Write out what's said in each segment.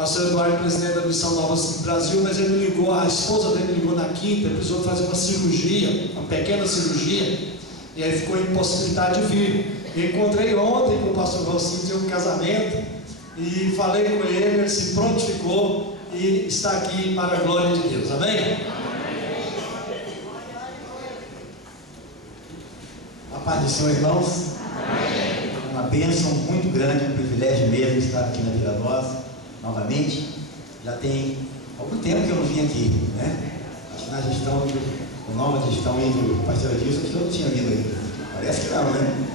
pastor Eduardo, presidente da Missão Nova Brasil, mas ele me ligou, a esposa dele me ligou na quinta, precisou fazer uma cirurgia, uma pequena cirurgia, e aí ficou impossibilitado de vir. Eu encontrei ontem com o pastor Rocinho, tinha um casamento, e falei com ele se prontificou e está aqui para a glória de Deus, amém? A paz do Senhor, irmãos. Amém. Uma bênção muito grande, um privilégio mesmo estar aqui na Vila Nova novamente. Já tem algum tempo que eu não vim aqui, né? Acho que na gestão, a nova gestão aí do pastor Adilson, acho que eu não tinha vindo aí. Parece que não, né?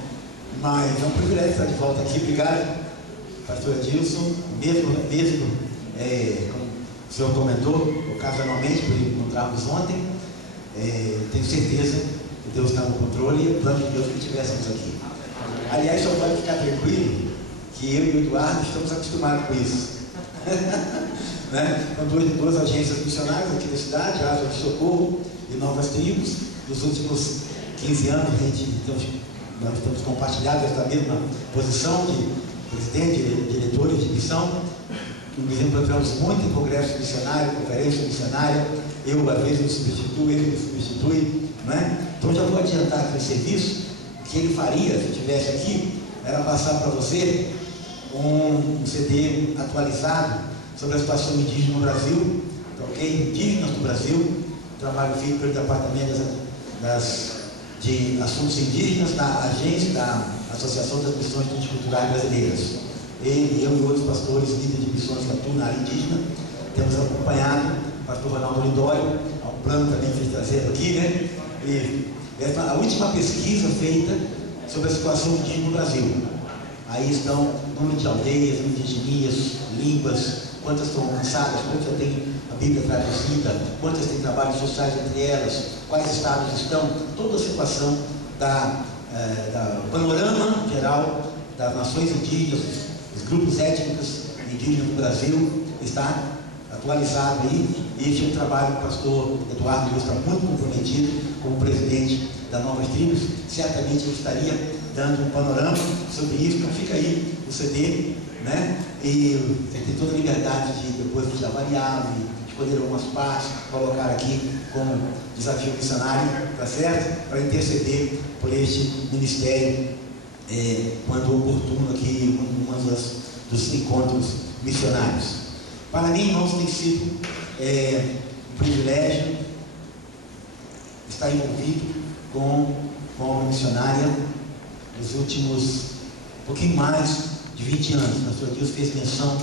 Mas é um privilégio estar de volta aqui. Obrigado, pastor Adilson. Mesmo como o senhor comentou, ocasionalmente, por encontrarmos ontem, tenho certeza que Deus está no controle e o plano de Deus que estivéssemos aqui. Aliás, só pode ficar tranquilo que eu e o Eduardo estamos acostumados com isso. Né? Com duas agências missionárias aqui da cidade, a Asa de Socorro e Novas Tribos. Nos últimos 15 anos, nós estamos compartilhados essa mesma posição de presidente, diretores de missão. Nos encontramos muito em congresso missionário, conferência missionária. Eu, às vezes, me substituo, ele me substitui. Né? Então, já vou adiantar aqui o serviço. O que ele faria, se estivesse aqui, era passar para você um CD atualizado sobre a situação indígena no Brasil, ok? Indígenas do Brasil, trabalho feito pelo Departamento de Assuntos Indígenas da agência da Associação das Missões Multiculturais Brasileiras. Ele, eu e outros pastores, líderes de missões que atuam na área indígena, temos acompanhado o pastor Ronaldo Lidório, há um plano também que ele trazendo aqui, né? E essa a última pesquisa feita sobre a situação indígena no Brasil. Aí estão número de aldeias, número de etnias, línguas, quantas estão alcançadas, quantas têm a Bíblia traduzida, quantas têm trabalhos sociais entre elas, quais estados estão, toda a situação do panorama geral das nações indígenas, dos grupos étnicos indígenas do Brasil, está atualizado aí. Este é um trabalho que o pastor Eduardo está muito comprometido como presidente da Novas Tribos. Certamente ele estaria dando um panorama sobre isso. Então fica aí o CD, né? E você tem toda a liberdade de depois de avaliar e escolher algumas partes, colocar aqui como desafio missionário, tá certo? Para interceder por este ministério quando oportuno aqui em um dos encontros missionários. Para mim, irmãos, tem sido um privilégio estar envolvido com a obra missionária nos últimos, um pouquinho mais de 20 anos. O pastor Deus fez menção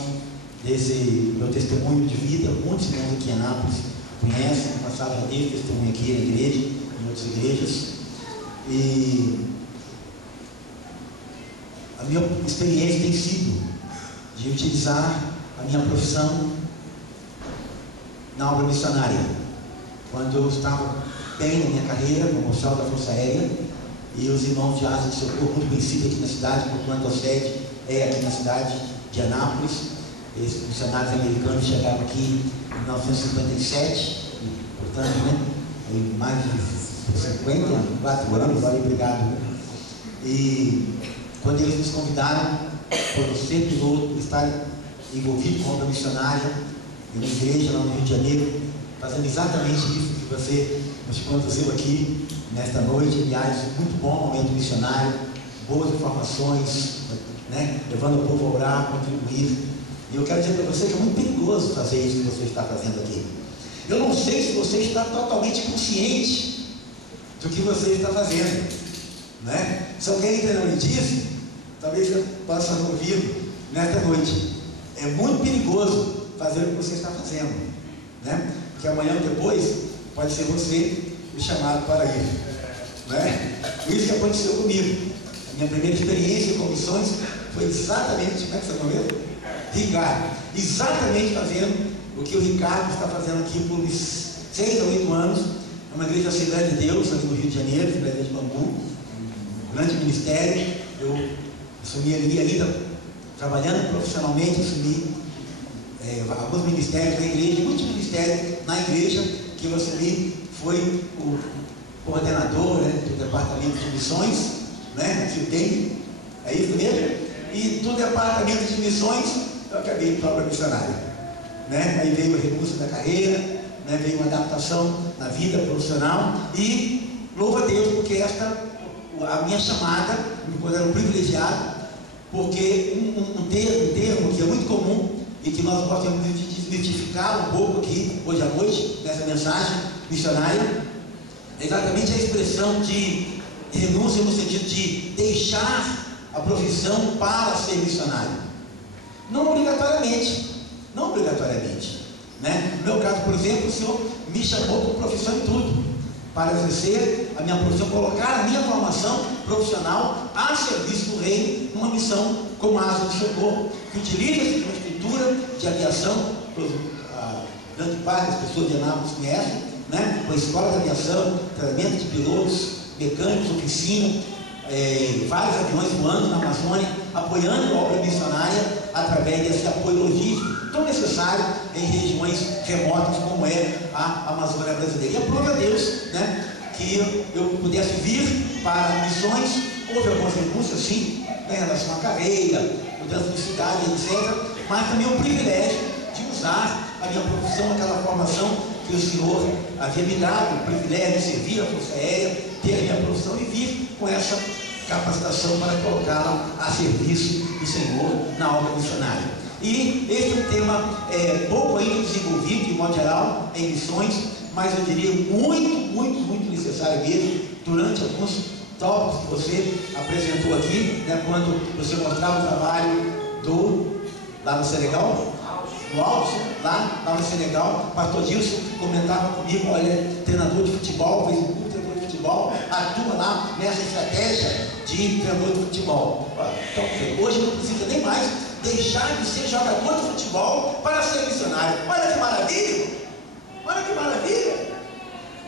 desse meu testemunho de vida. Muitos irmãos aqui em Anápolis conhecem, no passado já dei testemunho aqui na igreja, em outras igrejas. E a minha experiência tem sido de utilizar a minha profissão na obra missionária. Quando eu estava bem na minha carreira, como oficial da Força Aérea, e os irmãos de Asa de Socorro, muito conhecidos aqui na cidade, portanto a sede é aqui na cidade de Anápolis. Esses missionários americanos chegaram aqui em 1957, portanto, né, em mais de 54 anos, olha, obrigado. E quando eles nos convidaram, por ser piloto, estar envolvido com a obra missionária, em uma igreja lá no Rio de Janeiro, fazendo exatamente isso que você nos conduziu aqui nesta noite. Aliás, muito bom momento missionário, boas informações, né? Levando o povo a orar, a contribuir. E eu quero dizer para você que é muito perigoso fazer isso que você está fazendo aqui. Eu não sei se você está totalmente consciente do que você está fazendo, né? Se alguém ainda não lhe disse, talvez você possa ouvir nesta noite. É muito perigoso fazer o que você está fazendo, né? Porque amanhã ou depois pode ser você o chamado para ir, né? Isso que aconteceu comigo. A minha primeira experiência com missões foi exatamente, como é que você falou? Ricardo, exatamente fazendo o que o Ricardo está fazendo aqui por uns 6 a 8 anos. É uma igreja Assembleia de Deus, ali no Rio de Janeiro, Assembleia de Bambu, um grande ministério. Eu assumi ali ainda, trabalhando profissionalmente, assumi alguns ministérios na igreja. O último ministério na igreja que eu assumi foi o coordenador, né, do departamento de missões, né, que tem, é isso mesmo? E do departamento de missões eu acabei para a obra missionária. né? Aí veio a renúncia da carreira, né? Veio uma adaptação na vida profissional, e louva a Deus, porque a minha chamada me considero privilegiado, porque um termo que é muito comum e que nós gostamos de desmistificar um pouco aqui hoje à noite, nessa mensagem missionária, é exatamente a expressão de renúncia no sentido de deixar a profissão para ser missionário. Não obrigatoriamente, né? No meu caso, por exemplo, o Senhor me chamou com profissão e tudo, para exercer a minha profissão, colocar a minha formação profissional a serviço do reino, numa missão como a Asa do Socorro, que utiliza-se de uma estrutura de aviação, grande parte das pessoas de Anápolis conhecem, né? Com a escola de aviação, treinamento de pilotos, mecânicos, oficina, vários aviões voando na Amazônia, apoiando a obra missionária através desse apoio logístico tão necessário em regiões remotas como é a Amazônia brasileira. E aprove a Deus, né, que eu pudesse vir para missões. Houve algumas renúncias, sim, em relação à carreira, mudança de cidade, etc. Mas também o privilégio de usar a minha profissão, aquela formação que o Senhor havia me dado, o privilégio de servir a Força Aérea, ter a minha profissão e vir com essa capacitação para colocá-la a serviço do Senhor na obra missionária. E esse é um tema pouco ainda desenvolvido, de modo geral, em missões, mas eu diria muito necessário mesmo, durante alguns tópicos que você apresentou aqui, né, quando você mostrava o trabalho lá no Senegal, no Alto, lá no Senegal, o pastor Gilson comentava comigo, olha, treinador de futebol, fez um treinador de futebol, atua lá nessa estratégia de treinador de futebol. Então, hoje não precisa nem mais deixar de ser jogador de futebol para ser missionário. Olha que maravilha! Olha que maravilha!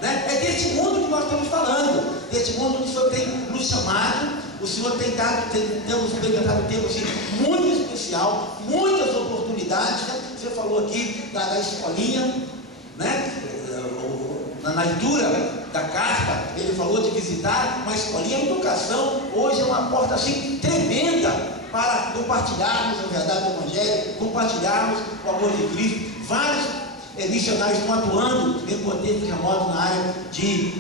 Né? É deste mundo que nós estamos falando, deste mundo que o Senhor tem nos chamado, o Senhor tem nos apresentado um tempo assim, muito especial, muitas oportunidades, né? Você falou aqui da escolinha, né? Na leitura da carta, ele falou de visitar uma escolinha. A educação hoje é uma porta assim tremenda para compartilharmos a verdade do Evangelho, compartilharmos o amor de Cristo. Vários missionários estão atuando em contexto remoto na área de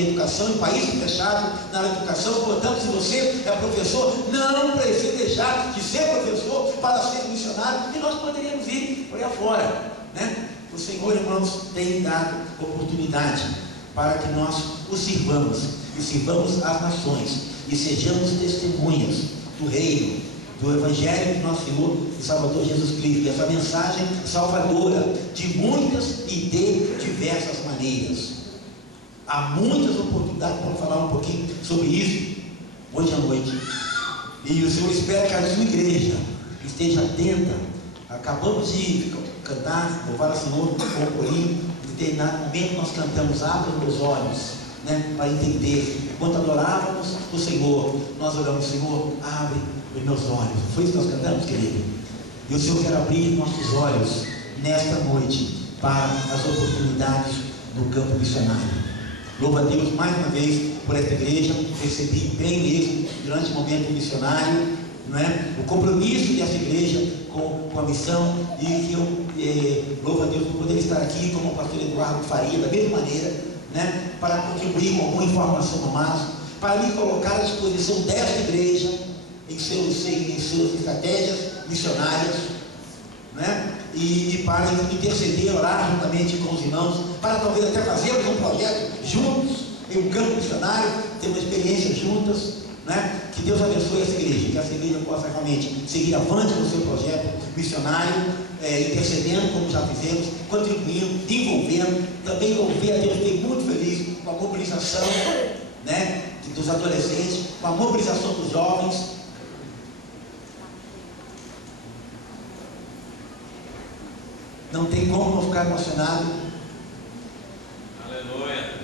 educação, em países fechados na área de educação. Portanto, se você é professor, não precisa deixar de ser professor para ser missionário, e nós poderíamos ir por aí afora, né? O Senhor, irmãos, tem dado oportunidade para que nós o sirvamos, e sirvamos as nações, e sejamos testemunhas do reino, do Evangelho do nosso Senhor e Salvador Jesus Cristo, essa mensagem salvadora de muitas e de diversas maneiras. Há muitas oportunidades para falar um pouquinho sobre isso hoje à noite, e o Senhor espera que a sua igreja esteja atenta. Acabamos de cantar, louvar o Senhor com o corinho, em determinado momento nós cantamos, abre os meus olhos, né, para entender. Enquanto adorávamos o Senhor, nós oramos, Senhor, abre os meus olhos. Foi isso que nós cantamos, querido? E o Senhor quer abrir nossos olhos nesta noite para as oportunidades do campo missionário. Louva a Deus mais uma vez por esta igreja. Recebi bem mesmo durante o momento missionário, não é? O compromisso dessa igreja com a missão, e que eu louvo a Deus por poder estar aqui como o pastor Eduardo Faria, da mesma maneira, né? Para contribuir com alguma informação no máximo, para me colocar à disposição dessa igreja em suas estratégias missionárias, né? E para interceder, orar juntamente com os irmãos, para talvez até fazermos um projeto juntos em um campo missionário, ter uma experiência juntas, né? Que Deus abençoe essa igreja, que essa igreja possa realmente seguir avante no seu projeto missionário, intercedendo como já fizemos, contribuindo, envolvendo. Também louvar a Deus, fiquei muito feliz com a mobilização, né, dos adolescentes, com a mobilização dos jovens. Não tem como não ficar emocionado. Aleluia.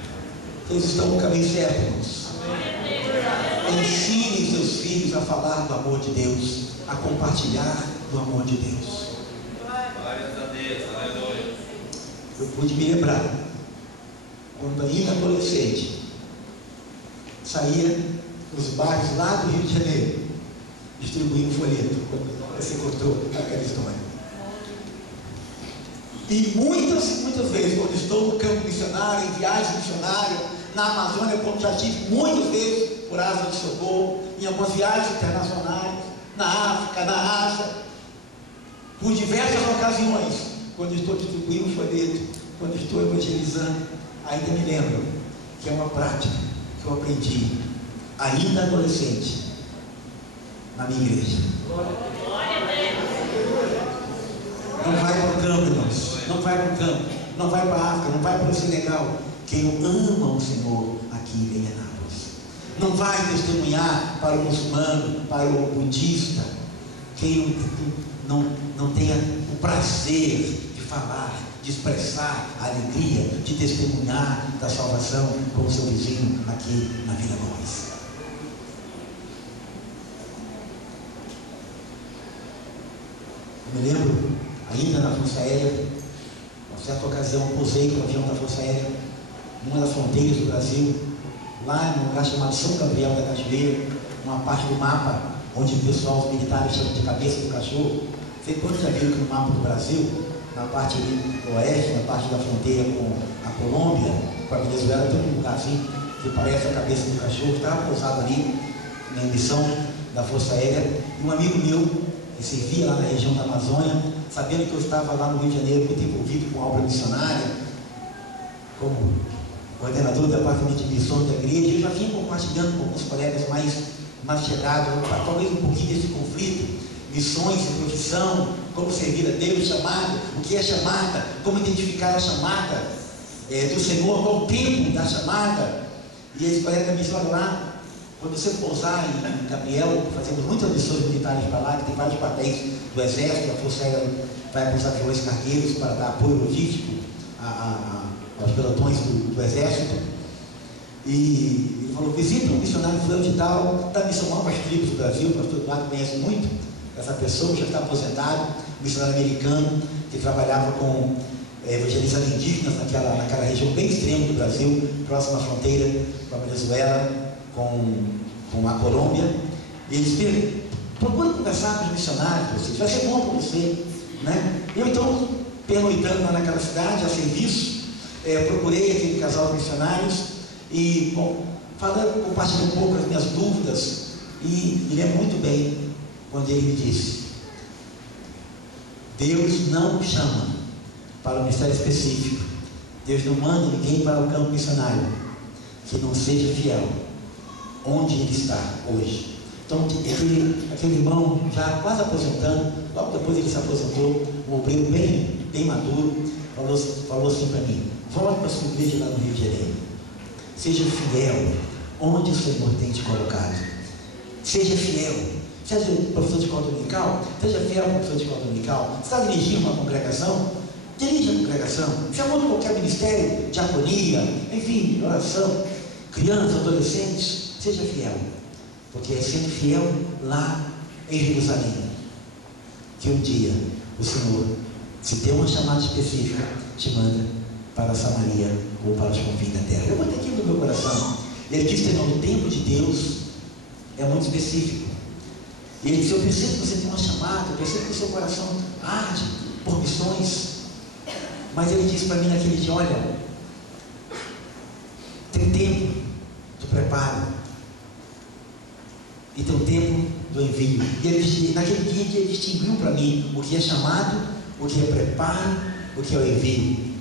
Vocês estão no caminho certo, irmãos. Ensinem seus filhos a falar do amor de Deus, a compartilhar do amor de Deus. Glória a Deus, aleluia. Eu pude me lembrar, quando ainda adolescente, saía nos bairros lá do Rio de Janeiro, distribuindo folheto, quando você contou aquela história. E muitas vezes, quando estou no campo missionário, em viagem missionária, na Amazônia, como já tive muitas vezes, por asa de socorro, em algumas viagens internacionais, na África, na Ásia, por diversas ocasiões, quando estou distribuindo o folheto, quando estou evangelizando, ainda me lembro que é uma prática que eu aprendi, ainda adolescente, na minha igreja. Não vai para o campo, irmãos. Não vai para o campo. Não vai para a África. Não vai para o Senegal. Quem ama o Senhor aqui em Anápolis. Não vai testemunhar para o muçulmano, para o budista. Quem não tenha o prazer de falar, de expressar a alegria, de testemunhar da salvação com o seu vizinho aqui na Vila Góes. Eu me lembro, ainda na Força Aérea, uma certa ocasião, posei com o avião da Força Aérea, numa das fronteiras do Brasil, lá num lugar chamado São Gabriel da Cachoeira, uma parte do mapa, onde o pessoal, os militares chamam de cabeça do cachorro. Sei quantos já viram que no mapa do Brasil, na parte ali do oeste, na parte da fronteira com a Colômbia, com a Venezuela, tem um lugarzinho que parece a cabeça do cachorro, estava pousado ali, na missão da Força Aérea, e um amigo meu, que servia lá na região da Amazônia, sabendo que eu estava lá no Rio de Janeiro, muito envolvido com a obra missionária, como coordenador do departamento de missões da igreja, eu já vinha compartilhando com alguns colegas mais chegados, talvez um pouquinho desse conflito, missões e profissão, como servir a Deus, chamada, o que é chamada, como identificar a chamada do Senhor, qual o tempo da chamada. E esse colega me disse: olha lá, quando você pousar em Gabriel, fazendo muitas missões militares para lá, que tem vários quartéis do Exército, a Força Aérea vai para os aviões cargueiros para dar apoio logístico aos pelotões do Exército. E ele falou: visita um missionário fulano de tal, da missão Novas Tribos do Brasil, o pastor Eduardo conhece muito essa pessoa, já está aposentado, um missionário americano, que trabalhava com evangelizando indígenas naquela região bem extrema do Brasil, próxima à fronteira com a Venezuela, com a Colômbia. E ele disse: procure conversar com os missionários, vai ser bom para você, né? Eu então, pernoitando lá naquela cidade, a serviço, procurei aquele casal de missionários e, compartilhei um pouco as minhas dúvidas. E me lembro muito bem quando ele me disse: Deus não chama para um ministério específico, Deus não manda ninguém para o campo missionário que não seja fiel onde ele está hoje. Então, aquele irmão, já quase aposentando, logo depois ele se aposentou, um obreiro bem maduro, falou assim para mim: volte para a sua igreja lá no Rio de Janeiro, seja fiel onde o Senhor tem te colocado, seja fiel. Você é professor de escola dominical? Seja fiel professor de escola dominical. Você está dirigindo uma congregação? Dirige a congregação. Chamou de qualquer ministério, diaconia, enfim, oração, crianças, adolescentes, seja fiel. Porque é sendo fiel lá em Jerusalém que um dia o Senhor, se tem uma chamada específica, te manda para Samaria ou para os confins da terra. Eu botei aqui no meu coração. Ele disse que o tempo de Deus é muito específico. E ele disse: eu percebo que você tem uma chamada, eu percebo que o seu coração arde por missões. Mas ele disse para mim naquele dia: olha, tem tempo do preparo e tem o tempo do envio. E ele, naquele dia ele distinguiu para mim o que é chamado, o que é preparo, o que é o envio.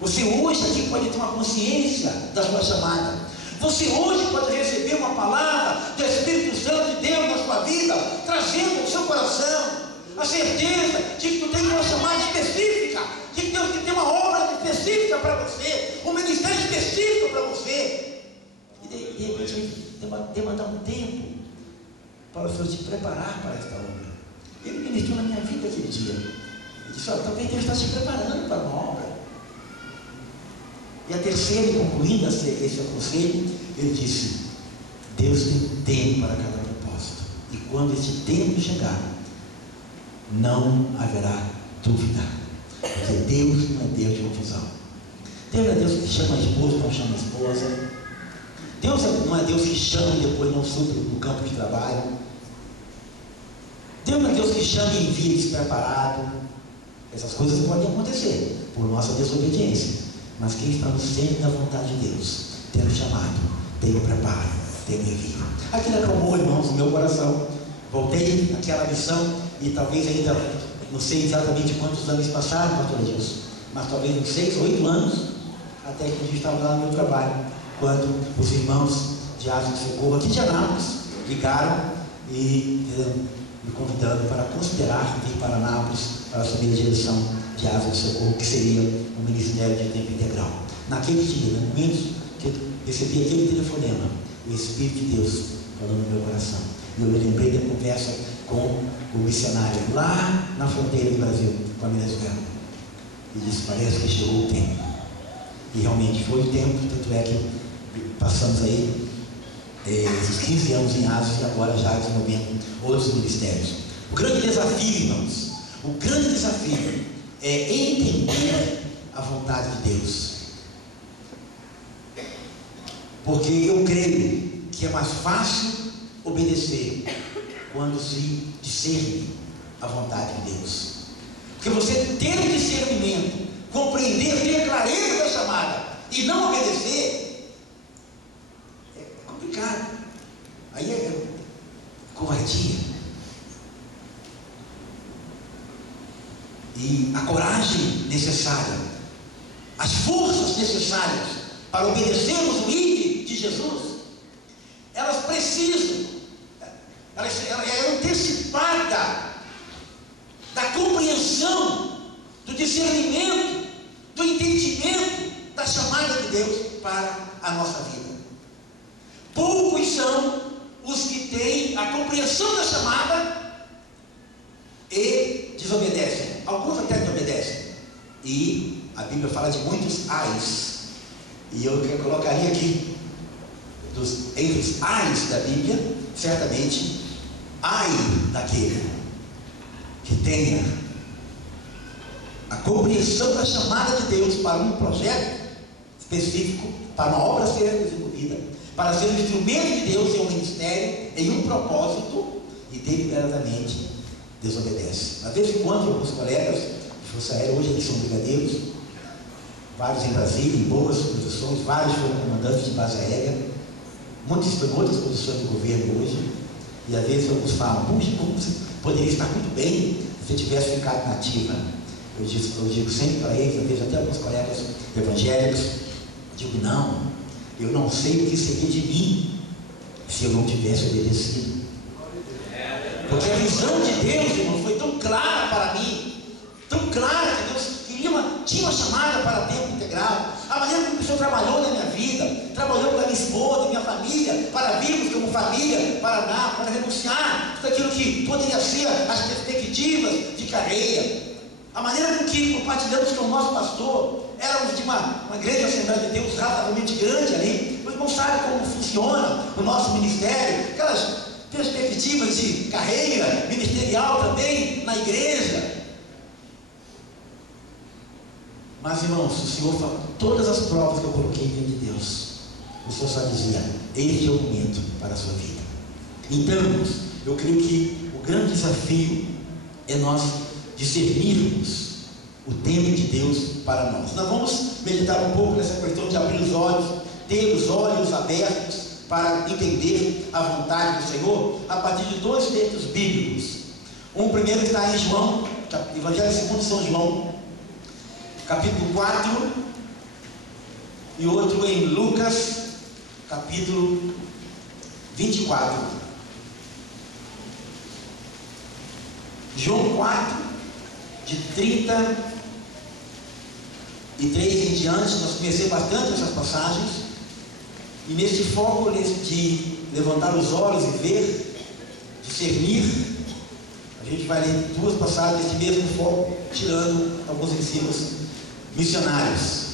Você hoje aqui pode ter uma consciência da sua chamada. Você hoje pode receber uma palavra do Espírito Santo de Deus na sua vida, trazendo ao seu coração a certeza de que tu tem uma chamada específica, de que Deus tem uma obra específica para você, um ministério específico para você. E de repente demandar um tempo para o Senhor te preparar para esta obra. Ele ministrou na minha vida aquele dia. Ele disse: olha, talvez Deus está te preparando para uma obra. E a terceira, concluindo esse conselho, ele disse: Deus tem tempo para cada propósito. E quando esse tempo chegar, não haverá dúvida. Porque Deus não é Deus de confusão. Deus não é Deus que chama a esposa, não chama a esposa. Deus não é Deus que chama e depois não supre no campo de trabalho. Deus não é Deus que chama e envia despreparado. Essas coisas podem acontecer por nossa desobediência, mas quem está no centro da vontade de Deus, tem o chamado, tem o preparo, tem o envio. Aquilo acalmou, irmãos, o meu coração. Voltei àquela missão e talvez ainda, não sei exatamente quantos anos passaram, pastor Edilson, mas talvez uns 6 ou 8 anos, até que a gente estava lá no meu trabalho, quando os irmãos de Asa de Socorro aqui de Anápolis ligaram e me convidando para considerar vir para Anápolis para assumir a direção de Asa de Socorro, que seria um ministério de tempo integral. Naquele dia, no momento que eu recebi aquele telefonema, o Espírito de Deus falou no meu coração. E eu me lembrei da conversa com o missionário lá na fronteira do Brasil, com a Venezuela. E disse: parece que chegou o tempo. E realmente foi o tempo, tanto é que passamos aí esses 15 anos em Asos e agora já desenvolvendo outros ministérios. O grande desafio, irmãos, o grande desafio é entender a vontade de Deus. Porque eu creio que é mais fácil obedecer quando se discerne a vontade de Deus. Porque você ter o discernimento, compreender, ter a clareza da chamada e não obedecer, é complicado. Aí é covardia. E a coragem necessária, as forças necessárias para obedecermos o ID de Jesus, elas precisam, ela é antecipada da compreensão, do discernimento, do entendimento da chamada de Deus para a nossa vida. Poucos são os que têm a compreensão da chamada e desobedecem. Alguns até desobedecem. E a Bíblia fala de muitos ais. E eu colocaria aqui, entre os ais da Bíblia, certamente, ai daquele que tenha a compreensão da chamada de Deus para um projeto específico, para uma obra ser desenvolvida, para ser um instrumento de Deus em um ministério, em um propósito, e deliberadamente desobedece. Às vezes, quando alguns colegas de Força Aérea, hoje eles são brigadeiros, vários em Brasília, em boas posições, vários foram comandantes de base aérea, muitos estão em outras posições do governo hoje, e às vezes alguns falam: puxa, como você poderia estar muito bem se você tivesse ficado na ativa. Eu digo sempre para eles, às vezes até alguns colegas evangélicos, eu digo: eu não sei o que seria de mim se eu não tivesse obedecido. Porque a visão de Deus, irmão, foi tão clara para mim, tão clara que Deus tinha uma chamada para tempo integral. A maneira como o Senhor trabalhou na minha vida, trabalhou com a minha esposa, minha família, para virmos como família, para renunciar tudo aquilo que poderia ser as perspectivas de carreira. A maneira com que compartilhamos com o nosso pastor, éramos de uma grande Assembleia de Deus razoavelmente grande ali. O irmão sabe como funciona o nosso ministério, aquelas perspectivas de carreira ministerial também na igreja. Mas, irmãos, o Senhor, todas as provas que eu coloquei diante de Deus, o Senhor só dizia: este é o momento para a sua vida. Então, irmãos, eu creio que o grande desafio é nós discernirmos o tempo de Deus para nós. Nós vamos meditar um pouco nessa questão de abrir os olhos, ter os olhos abertos para entender a vontade do Senhor, a partir de 2 textos bíblicos. Um primeiro está em João, Evangelho segundo São João, capítulo 4, e outro em Lucas, capítulo 24. João 4, de 33 em diante, nós conhecemos bastante essas passagens, e nesse foco de levantar os olhos e ver, discernir, a gente vai ler 2 passagens desse mesmo foco, tirando alguns ensinos missionários,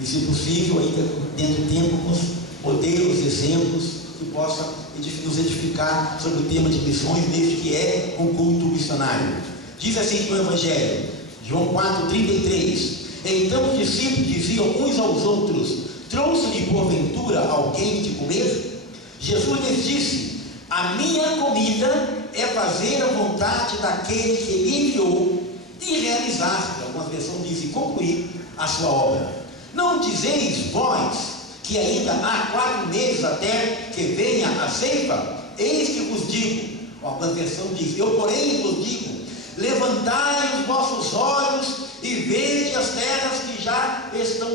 e se possível ainda dentro do tempo com modelos, exemplos que possam nos edificar sobre o tema de missões, desde que é um culto missionário. Diz assim no Evangelho, João 4,33: então os discípulos diziam uns aos outros: trouxe-lhe porventura alguém de comer? Jesus lhes disse: a minha comida é fazer a vontade daquele que me enviou e realizar, algumas versões dizem, concluir a sua obra. Não dizeis vós que ainda há 4 meses até que venha a ceifa? Eis que vos digo, algumas versões dizem, eu porém vos digo, levantai os vossos olhos e vede as terras que já estão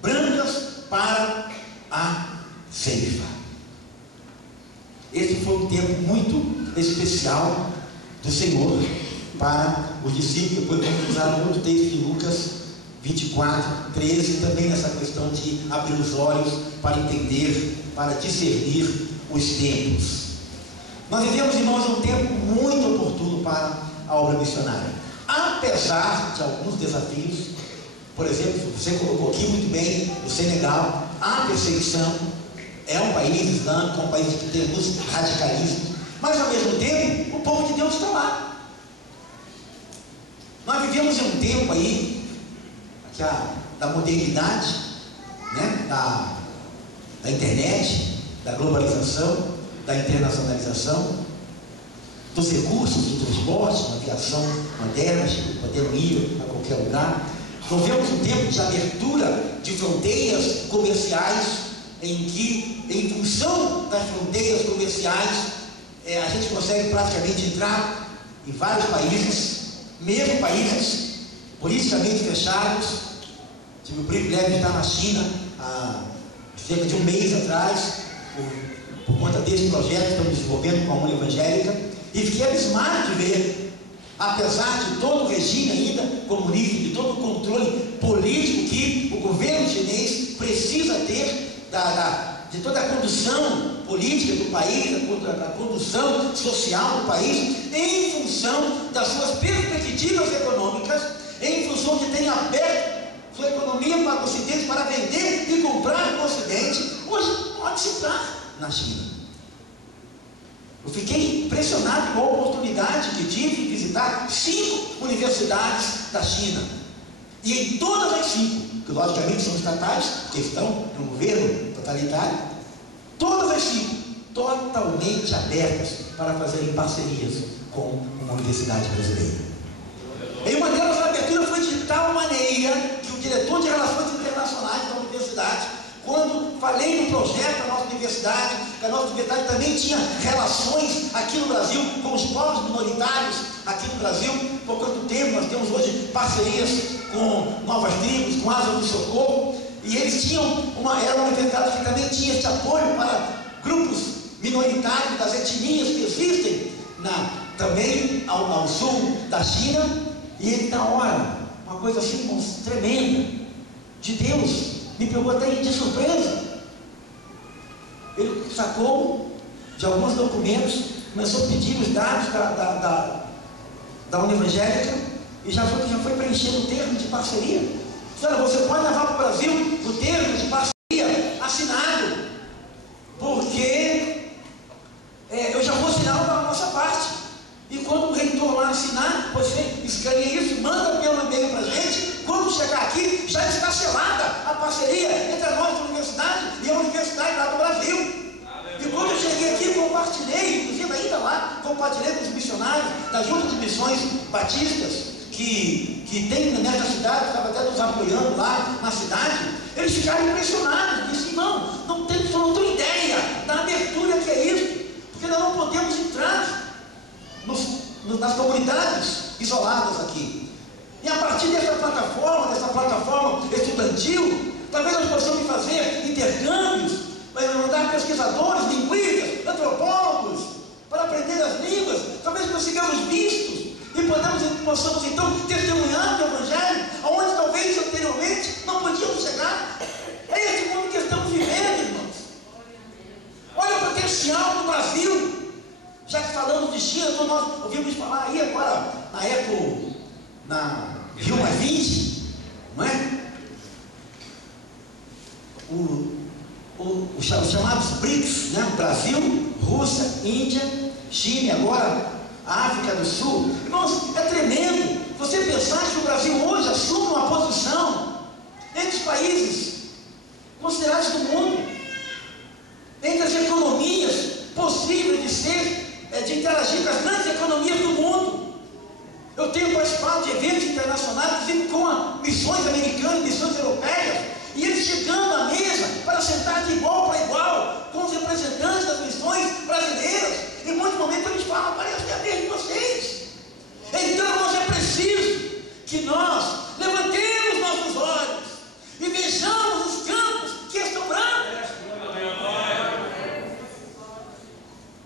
brancas para a ceifa. Esse foi um tempo muito especial do Senhor para os discípulos. Depois vamos usar um outro texto de Lucas 24, 13, também nessa questão de abrir os olhos para entender, para discernir os tempos. Nós vivemos, irmãos, um tempo muito oportuno para a obra missionária. Apesar de alguns desafios, por exemplo, você colocou aqui muito bem, no Senegal, há perseguição, é um país islâmico, é um país que tem muitos radicalismos, mas ao mesmo tempo, o povo de Deus está lá. Nós vivemos em um tempo aí, da modernidade, né? da internet, da globalização, da internacionalização, dos recursos do transporte, da aviação moderna, podendo ir a qualquer lugar. Vivemos um tempo de abertura de fronteiras comerciais, em que, em função das fronteiras comerciais, a gente consegue praticamente entrar em vários países, mesmo países politicamente fechados. Tive o privilégio de estar na China há cerca de um mês atrás, por conta desse projeto que estamos desenvolvendo com a União Evangélica, e fiquei abismado de ver, apesar de todo o regime ainda comunista, de todo o controle político que o governo chinês precisa ter, de toda a condução política do país, da condução social do país, em função das suas perspectivas econômicas, em função de terem aberto sua economia para o Ocidente, para vender e comprar no Ocidente. Hoje pode-se entrar na China. Eu fiquei impressionado com a oportunidade que tive de visitar 5 universidades da China. E em todas as 5, que logicamente são estatais, que estão no governo totalitário, todas as 5 totalmente abertas para fazerem parcerias com uma universidade brasileira. Em uma delas, a abertura foi de tal maneira que o diretor de Relações Internacionais da universidade, quando falei no projeto da nossa universidade, que a nossa universidade também tinha relações aqui no Brasil com os povos minoritários aqui no Brasil, por quanto tempo nós temos hoje parcerias com Novas Tribos, com Asas do Socorro, e eles tinham era uma universidade que também tinha esse apoio para grupos minoritários das etnias que existem também ao sul da China. E ele, na hora, uma coisa assim tremenda de Deus, me pegou até de surpresa. Ele sacou de alguns documentos, começou a pedir os dados da União Evangélica e já foi preenchendo o termo de parceria. Disse, olha, você pode levar para o Brasil o termo de parceria assinado, porque eu já vou assinar da nossa parte. E quando o reitor lá assinar, você escaneia isso, manda pelo e-mail para a gente. Quando chegar aqui, já está selada a parceria entre a nossa universidade e a universidade lá do Brasil. E quando eu cheguei aqui, compartilhei, inclusive ainda lá, compartilhei com os missionários da Junta de Missões Batistas, que tem nessa cidade, estava até nos apoiando lá na cidade. Eles ficaram impressionados, disseram, não tem absoluta ideia da abertura que é isso, porque nós não podemos entrar nas comunidades isoladas aqui. E a partir dessa plataforma estudantil, talvez nós possamos fazer intercâmbios, mandar pesquisadores, linguistas, antropólogos, para aprender as línguas, talvez consigamos vistos, e possamos então testemunhar o Evangelho, aonde talvez anteriormente não podíamos chegar. É esse mundo que estamos vivendo, irmãos. Olha o potencial do Brasil. Já que falamos de China, nós ouvimos falar aí agora na Rio Mais 20, não é? Os chamados BRICS, né? Brasil, Rússia, Índia, China, agora a África do Sul. Irmãos, é tremendo você pensar que o Brasil hoje assume uma posição entre os países considerados do mundo, entre as economias possíveis de interagir com as grandes economias do mundo. Eu tenho participado de eventos internacionais missões americanas, missões europeias, e eles chegando à mesa para sentar de igual para igual com os representantes das missões brasileiras. Em muitos momentos eles falam: parece que é a vez de vocês. Então, irmãos, é preciso que nós levantemos nossos olhos e vejamos os campos que estão brancos.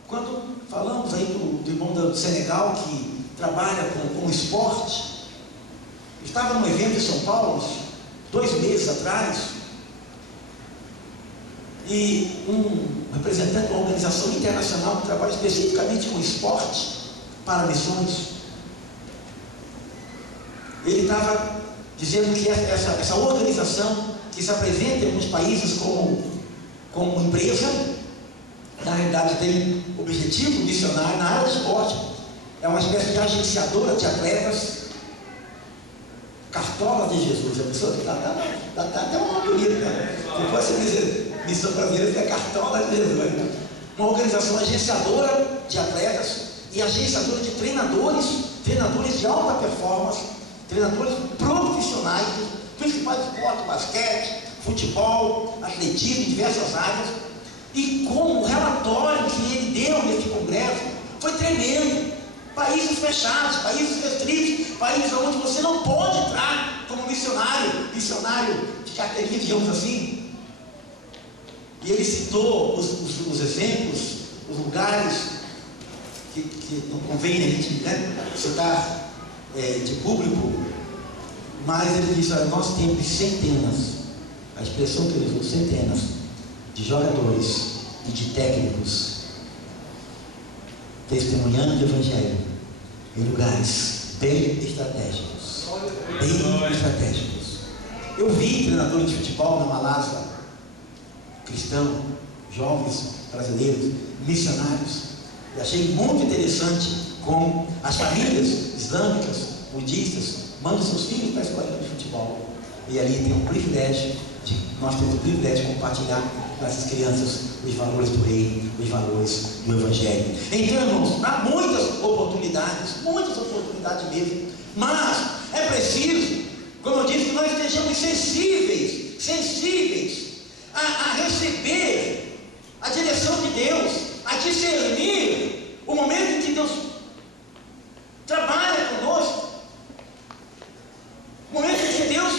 Quando falamos aí do irmão do Senegal que trabalha com esporte, estava num evento em São Paulo, 2 meses atrás, e um representante de uma organização internacional que trabalha especificamente com esporte para missões, ele estava dizendo que essa organização que se apresenta em alguns países como empresa, na realidade tem objetivo missionário na área do esporte, é uma espécie de agenciadora de atletas, Cartola de Jesus. A pessoa dá até um nome bonito, né? Depois você diz missão brasileira, que é Cartola de Jesus. Uma organização agenciadora de atletas e agenciadora de treinadores de alta performance, treinadores profissionais dos principais esportes: basquete, futebol, atletismo, em diversas áreas. E como o relatório que ele deu nesse congresso foi tremendo. Países fechados, países restritos, países onde você não pode entrar como missionário de carteirinha, digamos assim. E ele citou os exemplos, os lugares que não convém a gente, né, citar de público, mas ele disse: olha, nós temos centenas, a expressão que ele usou, centenas de jogadores e de técnicos testemunhando o Evangelho em lugares bem estratégicos. Eu vi treinadores de futebol na Malásia, cristão, jovens brasileiros, missionários, e achei muito interessante como as famílias islâmicas, budistas, mandam seus filhos para a escola de futebol, e ali tem nós temos o privilégio de compartilhar com essas crianças os valores do reino, os valores do Evangelho. Então, irmãos, há muitas oportunidades mesmo, mas é preciso, como eu disse, que nós estejamos sensíveis a receber a direção de Deus, a discernir o momento em que Deus trabalha conosco, o momento em que Deus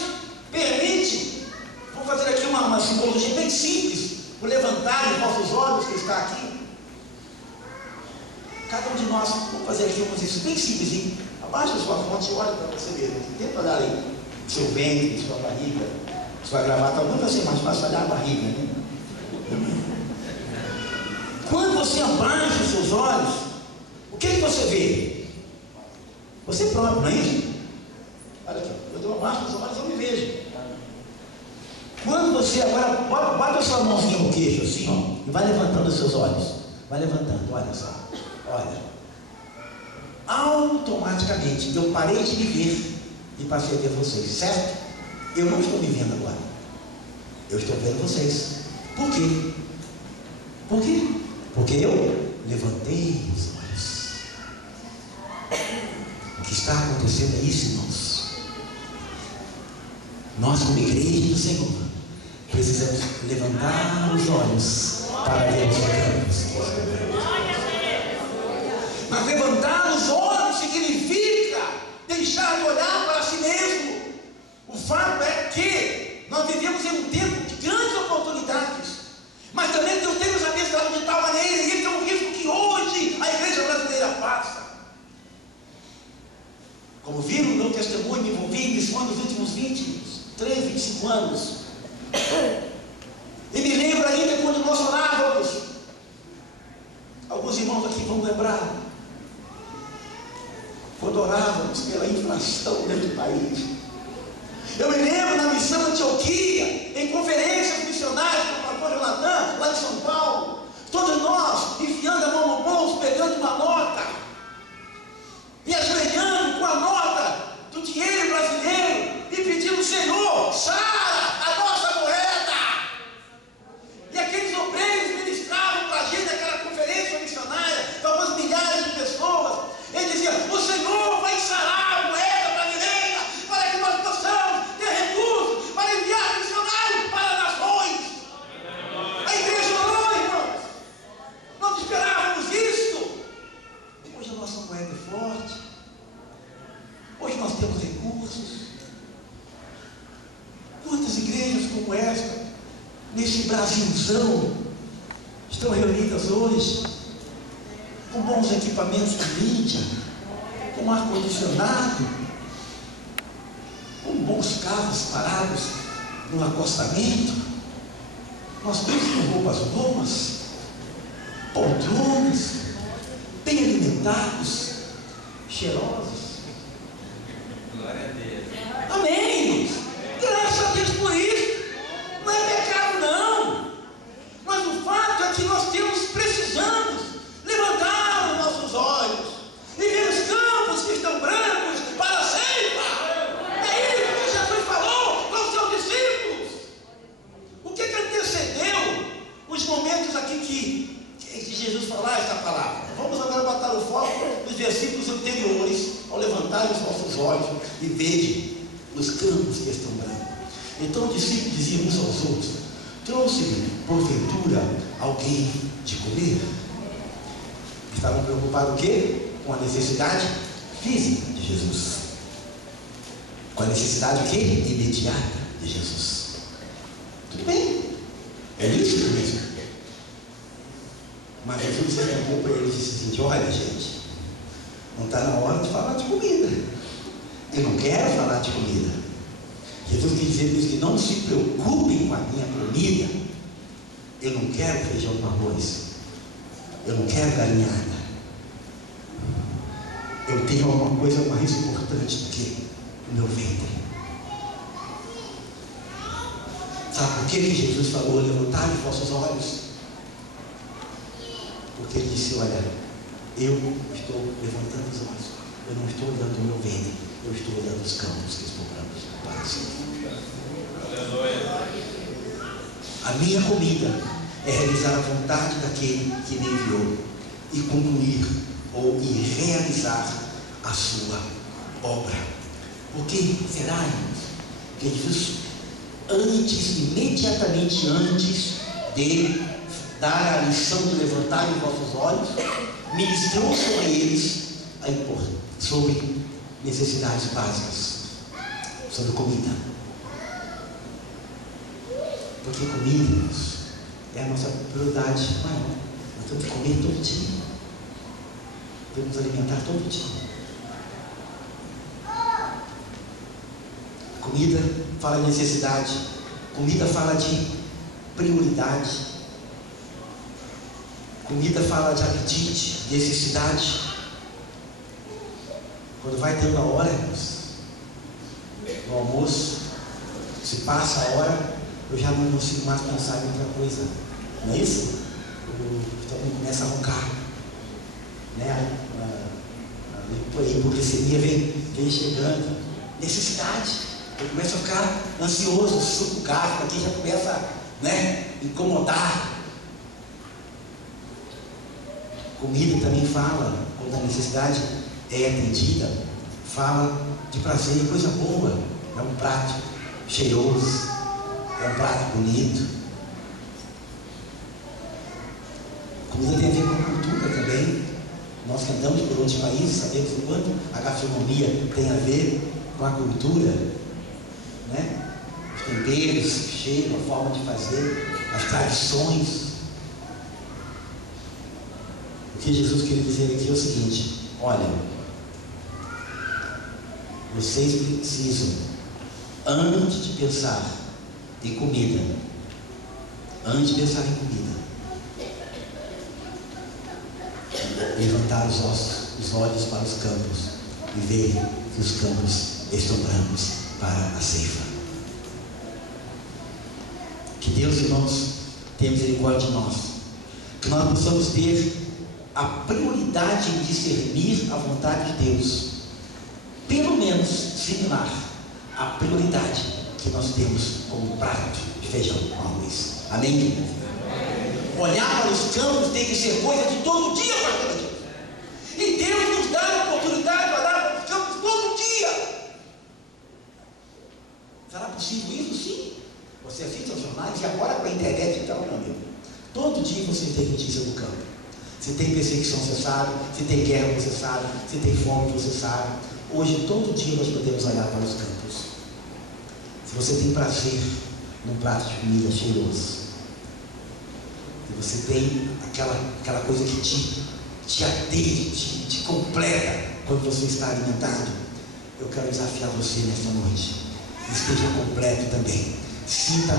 permite. Vou fazer aqui uma simbologia bem simples, por levantar os nossos olhos que está aqui. Cada um de nós, vamos fazer aqui um exercício bem simples. Abaixa a sua fonte e olha para você mesmo. Tenta olhar aí seu ventre, sua barriga, sua gravata. Alguns vai ser mais fácil olhar a barriga, né? Quando você abaixa os seus olhos, o que você vê? Você próprio, não é isso? Olha aqui, eu abaixo os olhos, eu me vejo. Quando você agora bota a sua mãozinha no queixo assim, ó, e vai levantando os seus olhos, vai levantando, olha só, olha, automaticamente eu parei de me ver e passei a ver vocês, certo? Eu não estou me vendo agora, eu estou vendo vocês. Por quê? Porque eu levantei os olhos. O que está acontecendo é isso, irmãos. Nós, como igreja do Senhor, precisamos levantar os olhos para ver os campos. Mas levantar os olhos significa deixar de olhar para si mesmo. O fato é que nós vivemos em um tempo de grandes oportunidades, mas também Deus tem nos abençoado de tal maneira, e esse é um risco que hoje a igreja brasileira passa. Como viram no meu testemunho, me envolvi em missões nos últimos 25 anos. E me lembro ainda quando nós orávamos. Alguns irmãos aqui vão lembrar. Quando orávamos pela inflação dentro do país. Eu me lembro na missão de Antioquia, em conferências missionárias com o pastor Jonathan, lá em São Paulo. Todos nós enfiando a mão no bolso, pegando uma nota e ajoelhando com a nota do dinheiro brasileiro e pedindo: Senhor, sara a nossa moeda. E aqueles obreiros ministravam para a gente naquela conferência missionária, para algumas milhares de pessoas. Ele dizia: o Senhor vai sarar a moeda brasileira para que nós possamos ter nós temos recursos. Quantas igrejas como esta, nesse Brasilzão, estão reunidas hoje, com bons equipamentos de mídia, com ar-condicionado, com bons carros parados no acostamento. Nós temos com roupas boas, poltronas, bem alimentados, cheirosos. Glória a Deus. Amém! Graças a Deus por isso. Não é pecado não. Mas o fato é que nós precisamos levantar os nossos olhos e ver os campos que estão brancos para a ceifa. É isso que Jesus falou para os seus discípulos. O que antecedeu os momentos aqui que Jesus falar esta palavra? Vamos agora botar o foco nos versículos anteriores, ao levantar os vossos olhos e vejam os campos que estão brancos. Então os discípulos diziam uns aos outros: trouxe-lhe porventura alguém de comer? Estavam preocupados o quê? Com a necessidade física de Jesus, com a necessidade o quê? Imediata de Jesus. Tudo bem, é isso mesmo. Mas Jesus se chamou para eles e disse assim: olha, gente, não está na hora de falar de comida. Eu não quero falar de comida. Jesus quis dizer para eles que não se preocupem com a minha comida. Eu não quero feijão com arroz. Eu não quero galinhada. Eu tenho alguma coisa mais importante do que o meu ventre. Sabe por que Jesus falou: levantai os vossos olhos? Porque ele disse: olha, eu estou levantando os olhos. Eu não estou olhando o meu ventre. Eu estou olhando os campos que estão brancos para sempre. A minha comida é realizar a vontade daquele que me enviou e concluir ou realizar a sua obra. Porque será, irmãos, que Jesus, imediatamente antes de dar a lição de levantar os vossos olhos, ministrou sobre eles sobre necessidades básicas, sobre comida. Porque comida, irmãos, é a nossa prioridade maior. Nós temos que comer todo dia. Temos que nos alimentar todo dia. Comida fala de necessidade. Comida fala de prioridade. Comida fala de apetite, necessidade. Quando vai dando a hora, no almoço, se passa a hora, eu já não consigo mais pensar em outra coisa. Não é isso? Então começa a roncar, né? A hipoglicemia vem chegando. Necessidade. Eu começo a ficar ansioso, suco gástrico aqui já começa, né, incomodar. Comida também fala, quando a necessidade é atendida, fala de prazer, coisa boa. É um prato cheiroso, é um prato bonito. Comida tem a ver com cultura também. Nós que andamos por outros países sabemos o quanto a gastronomia tem a ver com a cultura, né? Os temperos, o cheiro, a forma de fazer, as tradições. O que Jesus queria dizer aqui é o seguinte: olha, vocês precisam, antes de pensar em comida, levantar os olhos para os campos e ver que os campos estão brancos para a ceifa. Que Deus, irmãos, tenha misericórdia de nós, que nós possamos ter a prioridade em discernir a vontade de Deus, pelo menos similar à prioridade que nós temos como prato de feijão com arroz. Amém? Olhar para os campos tem que ser coisa de todo dia, pastor Deus. E Deus nos dá a oportunidade de olhar para os campos todo dia. Será possível isso? Sim. Você assiste aos jornais e agora com a internet e tal, meu amigo. Todo dia você tem notícia do campo. Se tem perseguição, você sabe. Se tem guerra, você sabe. Se tem fome, você sabe. Hoje, todo dia, nós podemos olhar para os campos. Se você tem prazer num prato de comida cheiroso, se você tem aquela coisa que te atende, te completa quando você está alimentado, eu quero desafiar você nesta noite. Esteja completo também. Sinta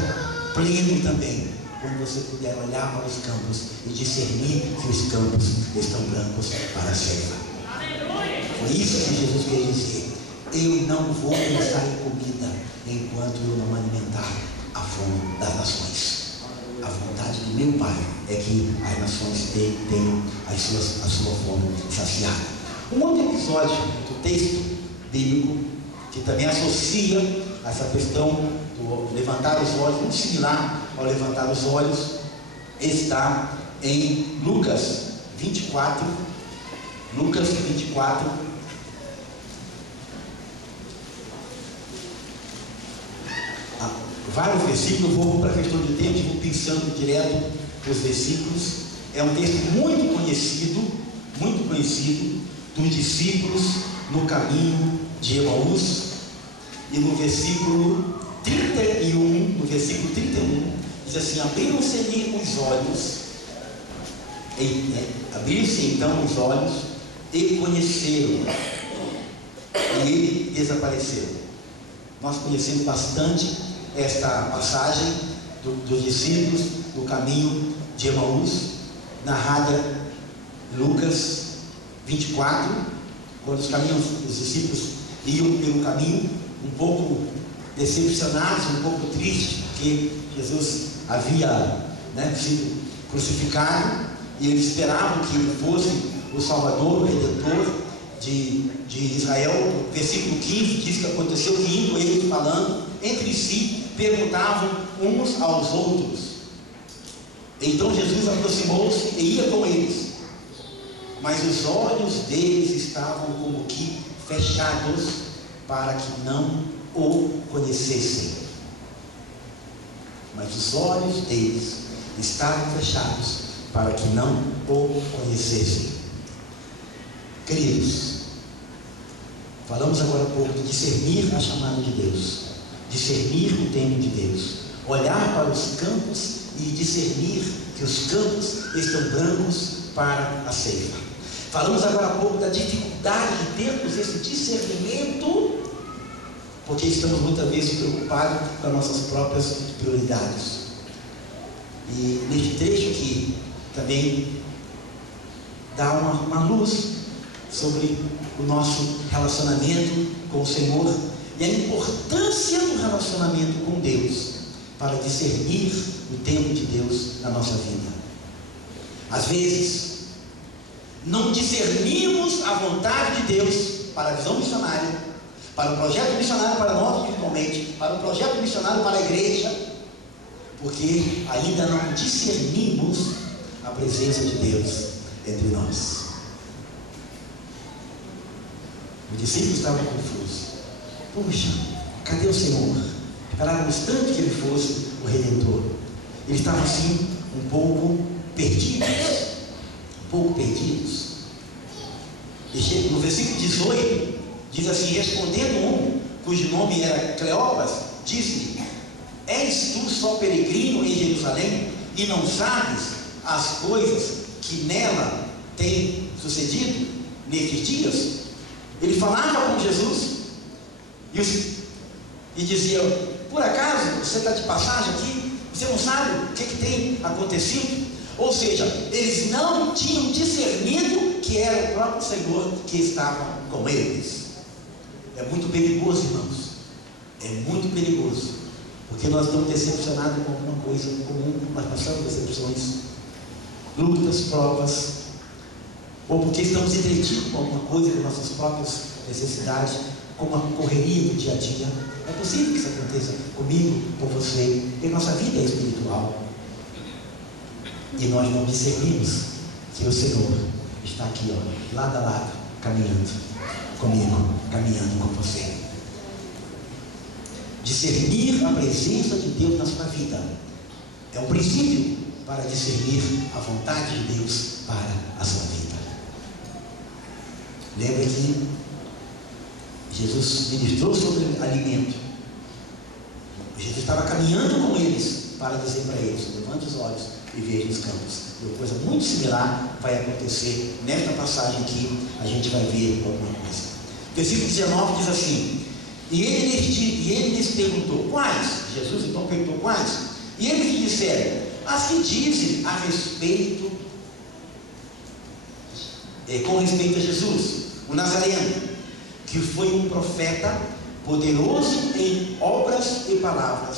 pleno também, quando você puder olhar para os campos e discernir que os campos estão brancos para a ceifa. Foi isso que Jesus queria dizer. Eu não vou pensar em comida enquanto eu não alimentar a fome das nações. A vontade do meu Pai é que as nações tenham a sua fome saciada. Um outro episódio do texto bíblico que também associa essa questão do levantar os olhos, muito similar ao levantar os olhos, está em Lucas 24. Lucas 24. Vários versículos, vou para a questão de tempo, vou pensando direto os versículos. É um texto muito conhecido dos discípulos no caminho de Emaús. E no versículo 31, diz assim: abriram-se-lhe os olhos, abriram-se então os olhos e conheceram, e ele desapareceu. Nós conhecemos bastante esta passagem dos discípulos no caminho de Emaús, narrada em Lucas 24, quando os discípulos iam pelo caminho, um pouco decepcionados, um pouco tristes, porque Jesus havia sido crucificado, e eles esperavam que ele fosse o Salvador, o Redentor de Israel. O versículo 15 diz que aconteceu que, indo eles falando entre si, perguntavam uns aos outros. Então Jesus aproximou-se e ia com eles, mas os olhos deles estavam como que fechados, para que não o conhecessem. Mas os olhos deles estavam fechados, para que não o conhecessem. Queridos, falamos agora há pouco de discernir a chamada de Deus, discernir o tempo de Deus, olhar para os campos e discernir que os campos estão brancos para a ceifa. Falamos agora há pouco da dificuldade de termos esse discernimento, porque estamos muitas vezes preocupados com as nossas próprias prioridades. E neste trecho aqui também dá uma luz sobre o nosso relacionamento com o Senhor e a importância do relacionamento com Deus para discernir o tempo de Deus na nossa vida. Às vezes, não discernimos a vontade de Deus para a visão missionária, para o projeto missionário para nós individualmente, para o projeto missionário para a igreja, porque ainda não discernimos a presença de Deus entre nós. Os discípulos estavam confusos. Puxa, cadê o Senhor? Esperávamos tanto que Ele fosse o Redentor. Eles estavam assim, um pouco perdidos. No versículo 18, diz assim: respondendo um, cujo nome era Cleopas, disse-lhe: és tu só peregrino em Jerusalém, e não sabes as coisas que nela têm sucedido nesses dias? Ele falava com Jesus e dizia: por acaso você está de passagem aqui? Você não sabe o que tem acontecido? Ou seja, eles não tinham discernido que era o próprio Senhor que estava com eles. É muito perigoso, irmãos. É muito perigoso, porque nós estamos decepcionados com alguma coisa comum, nós passamos decepções, lutas, provas, ou porque estamos entretidos com alguma coisa, com nossas próprias necessidades, com uma correria do dia a dia. É possível que isso aconteça comigo, com você, porque nossa vida é espiritual. E nós não discernimos que o Senhor está aqui, lado a lado, caminhando comigo, caminhando com você. Discernir a presença de Deus na sua vida é um princípio para discernir a vontade de Deus para a sua vida. Lembra que Jesus ministrou sobre alimento. Jesus estava caminhando com eles para dizer para eles: levante os olhos e veja os campos. E uma coisa muito similar vai acontecer nesta passagem aqui. A gente vai ver alguma coisa. Versículo 19 diz assim: e ele lhes perguntou: quais? Jesus então perguntou: quais? E eles lhe disseram: as que dizem a respeito, com respeito a Jesus, o Nazareno, que foi um profeta poderoso em obras e palavras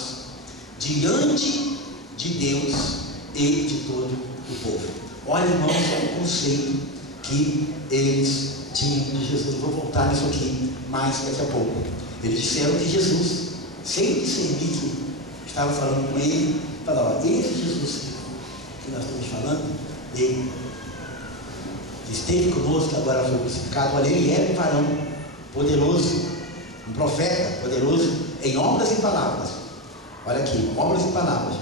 diante de Deus e de todo o povo. Olha, irmãos, o conceito que eles tinham de Jesus. Vou voltar nisso aqui mais daqui a pouco. Eles disseram que Jesus, sem discernir que estava falando com ele, falaram: esse Jesus que nós estamos falando, ele esteve conosco, agora foi crucificado. Olha, ele é um varão poderoso, um profeta poderoso em obras e palavras. Olha aqui, obras e palavras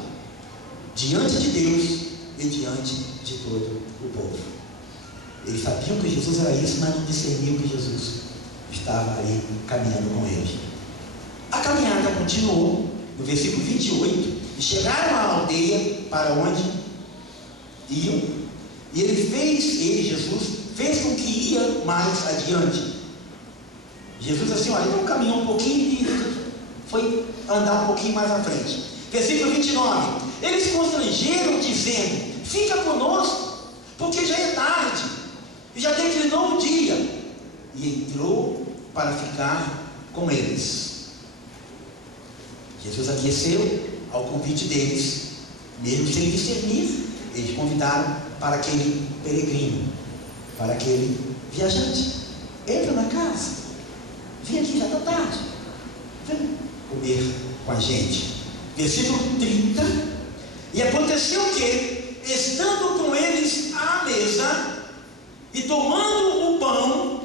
diante de Deus e diante de todo o povo. Eles sabiam que Jesus era isso, mas não discerniam que Jesus estava ali caminhando com eles. A caminhada continuou. No versículo 28, e chegaram à aldeia para onde iam, e Jesus fez com que ia mais adiante. Jesus assim: olha, então caminhou um pouquinho e foi andar um pouquinho mais à frente. Versículo 29, eles constrangeram dizendo: fica conosco, porque já é tarde, e já declinou o dia. E entrou para ficar com eles. Jesus aqueceu ao convite deles, mesmo sem discernir. Eles convidaram para aquele peregrino, para aquele viajante: entra na casa, vem aqui, já está tarde, vem comer com a gente. Versículo 30, e aconteceu que, estando com eles à mesa e tomando o pão,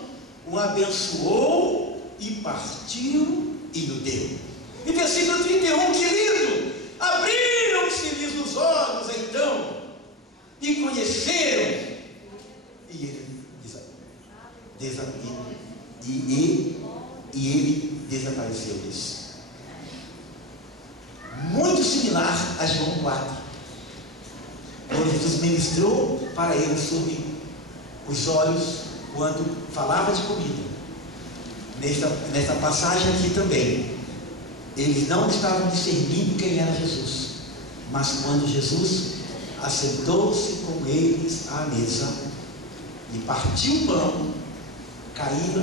o abençoou e partiu e o deu. E versículo 31, querido, abriram-se-lhes os olhos então, e conheceram, e ele desapareceu-lhes. Muito similar a João 4, quando Jesus ministrou para eles sobre os olhos, quando falava de comida. Nesta passagem aqui também, eles não estavam discernindo quem era Jesus, mas quando Jesus assentou-se com eles à mesa e partiu o pão,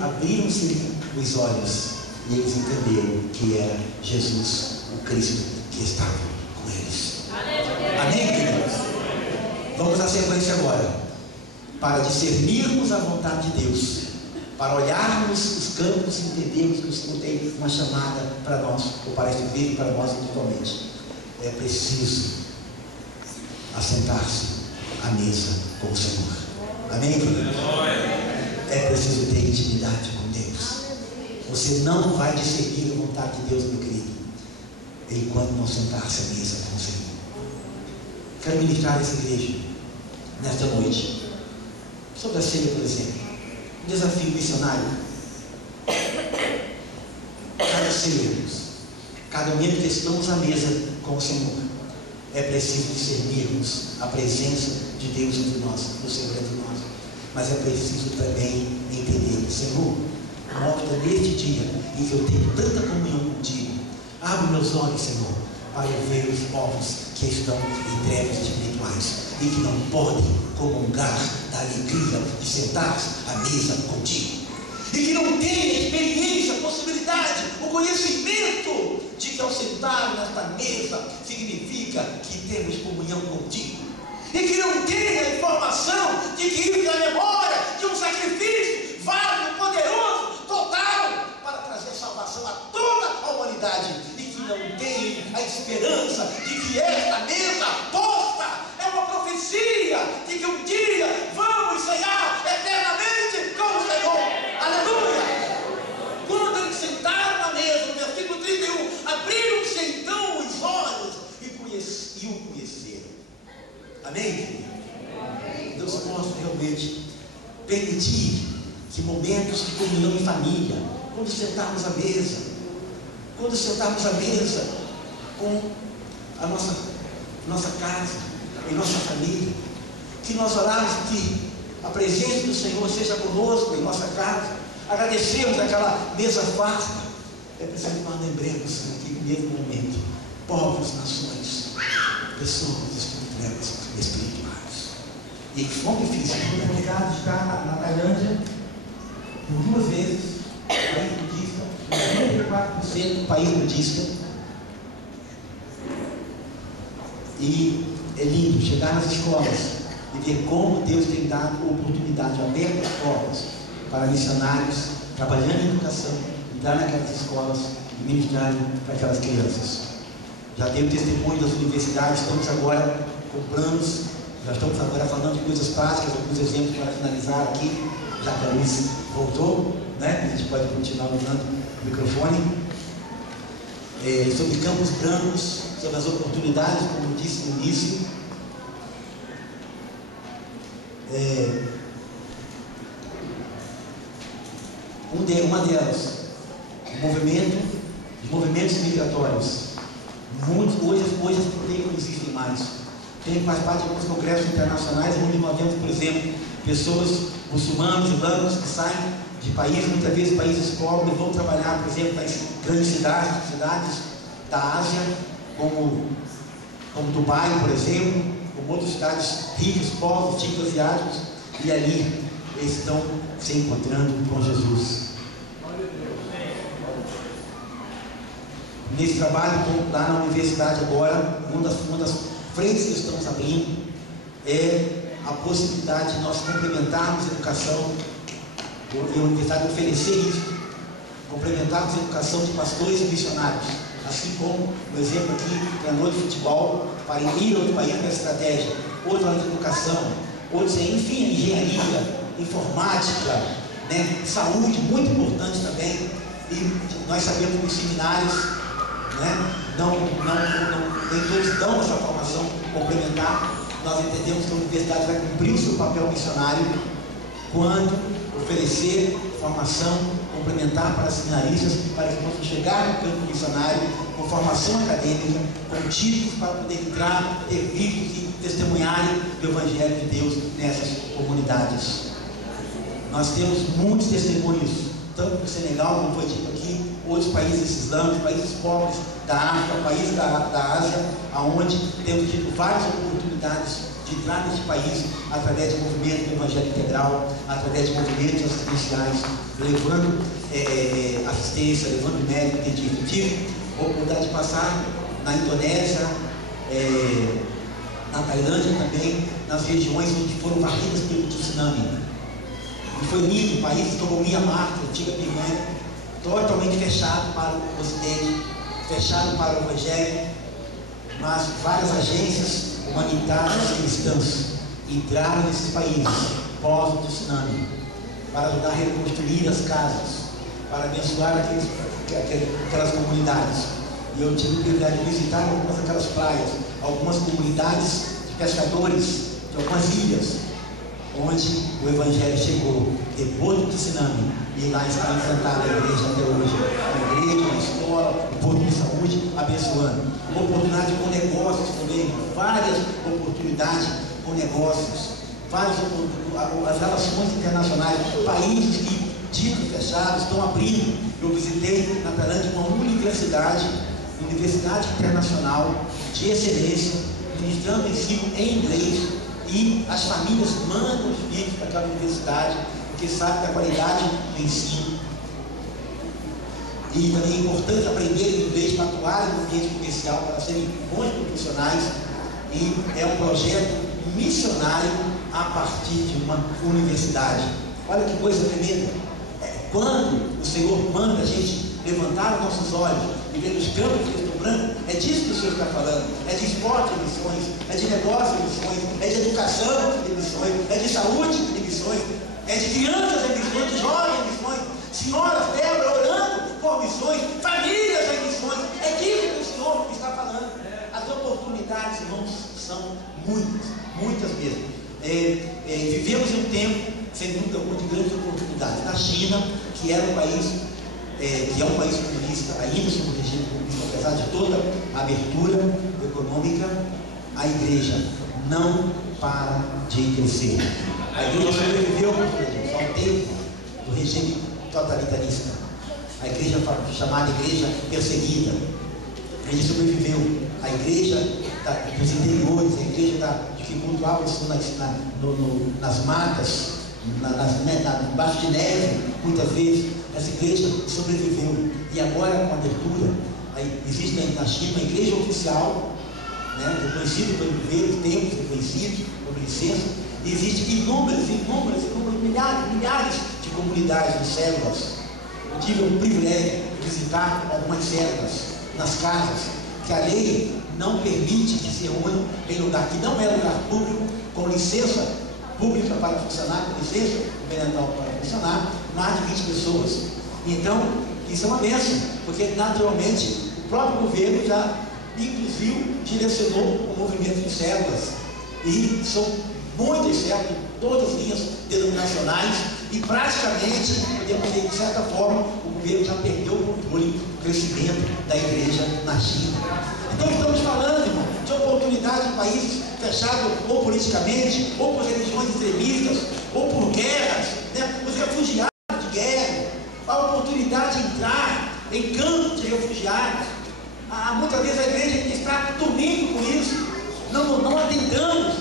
abriram-se os olhos e eles entenderam que era Jesus, o Cristo, que estava com eles. Amém, queridos? Vamos à sequência agora, para discernirmos a vontade de Deus, para olharmos os campos e entendermos que o Senhor tem uma chamada para nós, ou para este vídeo, para nós individualmente. É preciso assentar-se à mesa com o Senhor. Amém, queridos? É preciso ter intimidade com Deus. Você não vai discernir a vontade de Deus, meu querido, enquanto não sentar-se à mesa com o Senhor. Quero ministrar essa igreja nesta noite sobre a ceia, por exemplo. Um desafio missionário. Cada ceia, cada momento que estamos à mesa com o Senhor, é preciso discernirmos a presença de Deus entre nós, do Senhor entre nós. Mas é preciso também entender: Senhor, mostra neste dia em que eu tenho tanta comunhão contigo, abre meus olhos, Senhor, para eu ver os povos que estão em trevas espirituais e que não podem comungar da alegria de sentar-se à mesa contigo, e que não têm a experiência, a possibilidade, o conhecimento de que ao sentar nesta mesa significa que temos comunhão contigo, e que não têm a informação de que isso é a memória de um sacrifício válido, poderoso, total, para trazer salvação a toda a humanidade, e que não têm a esperança de que esta mesa posta é uma profecia de que um dia vamos ceiar eternamente com o Senhor. Aleluia! Quando eles sentaram na mesa, no versículo 31, abriram-se então os olhos e o conheceram. quando sentarmos à mesa, com a nossa casa e nossa família, que nós orarmos que a presença do Senhor seja conosco em nossa casa, agradecemos aquela mesa farta. É preciso que nós lembremos naquele mesmo momento, povos, nações, pessoas espirituais. E foi difícil. A oportunidade de estar na Tailândia por 2 vezes, país budista, 94% País budista. E é lindo chegar nas escolas e ver como Deus tem dado oportunidade, aberto as portas para missionários trabalhando em educação, entrar naquelas escolas e ministrarem para aquelas crianças. Já dei o testemunho das universidades, estamos agora com planos, já estamos agora falando de coisas práticas, alguns exemplos para finalizar aqui, já que a Luiz voltou, né? A gente pode continuar usando o microfone. Sobre Campos Brancos, sobre as oportunidades, como disse no início. Uma delas, os movimentos migratórios. Muitos, hoje não existem mais. Faz parte de alguns congressos internacionais, onde nós vemos, por exemplo, pessoas muçulmanos, islâmicos, que saem de países, muitas vezes países pobres, vão trabalhar, por exemplo, nas grandes cidades da Ásia, como Dubai, por exemplo, como outras cidades ricas, povos, tipos asiáticos, e ali eles estão se encontrando com Jesus. Nesse trabalho, lá na universidade agora, uma das frentes que estamos abrindo é a possibilidade de nós complementarmos a educação, e a universidade oferecer isso, complementarmos a educação de pastores e missionários, assim como, por exemplo, aqui, treinador de futebol, para ir a outro país com estratégia, outro área de educação, outros, enfim, engenharia, informática, né? Saúde, muito importante também, e nós sabemos que os seminários, né? Nem todos dão essa formação complementar. Nós entendemos que a universidade vai cumprir o seu papel missionário quando oferecer formação complementar para seminaristas, para que possam chegar no campo missionário com formação acadêmica, com títulos para poder entrar, ter vídeos e testemunharem do Evangelho de Deus nessas comunidades. Nós temos muitos testemunhos, tanto no Senegal, como foi dito aqui, outros países islâmicos, países pobres da África, países da Ásia, aonde temos tido várias oportunidades de entrar nesse país através de movimentos do Evangelho Integral, através de movimentos assistenciais, levando assistência, levando médico, dentista. Tive a oportunidade de passar na Indonésia, na Tailândia também, nas regiões onde foram varridas pelo tsunami. E foi lindo, o país como Mianmar, a antiga Birmania, totalmente fechado para o Ocidente, fechado para o Evangelho, mas várias agências humanitárias cristãs entraram nesses países pós o tsunami para ajudar a reconstruir as casas, para abençoar aquelas comunidades. E eu tive o privilégio de visitar algumas daquelas praias, algumas comunidades de pescadores de algumas ilhas, onde o Evangelho chegou depois do tsunami, e lá está implantada a igreja até hoje. A igreja, a escola, o posto de saúde, abençoando. Uma oportunidade com negócios também, várias oportunidades com negócios, as relações internacionais, países que, ditos fechados, estão abrindo. Eu visitei na Tailândia uma universidade internacional de excelência, ministrando ensino em inglês, e as famílias mandam os filhos para aquela universidade, porque sabem da qualidade do ensino. E também é importante aprender inglês para atuar no ambiente comercial, para serem bons profissionais. E é um projeto missionário a partir de uma universidade. Olha que coisa tremenda. Quando o Senhor manda a gente levantar os nossos olhos e ver os campos de Cristo Branco, é disso que o Senhor está falando. É de esporte em missões, é de negócio em missões, é de educação em missões, é de saúde em missões, é de crianças em missões, de jovens em missões, senhoras, Débora, orando por missões, famílias em missões. É disso que o Senhor está falando. As oportunidades, irmãos, são muitas mesmo. Vivemos em um tempo, sem dúvida alguma, de grandes oportunidades. Na China, que era um país que é um país comunista, ainda sob o regime comunista, apesar de toda a abertura econômica, a igreja não para de crescer. A igreja sobreviveu ao tempo do regime totalitarista. A igreja chamada igreja perseguida. A igreja sobreviveu. A igreja dos interiores, a igreja que cultuava nas matas, embaixo de neve, muitas vezes. Essa igreja sobreviveu. E agora, com a abertura, existe na China uma igreja oficial, reconhecida pelo governo, templos reconhecidos, com licença. E existem inúmeras, milhares de comunidades de células. Eu tive o privilégio de visitar algumas células nas casas, que a lei não permite que se reúnam em lugar que não é lugar público, com licença pública para funcionar, com licença governamental para funcionar, mais de 20 pessoas. Então, isso é uma bênção, porque naturalmente o próprio governo já, inclusive, direcionou o movimento de células. E são muitas células, todas as linhas denominacionais, e praticamente, podemos dizer, de certa forma, o governo já perdeu o controle do crescimento da igreja na China. Então estamos falando, irmão, de oportunidade em países fechados ou politicamente, ou por religiões extremistas, ou por guerras, os refugiados de guerra, a oportunidade de entrar em campos de refugiados. Muitas vezes a igreja está dormindo com isso, não atentamos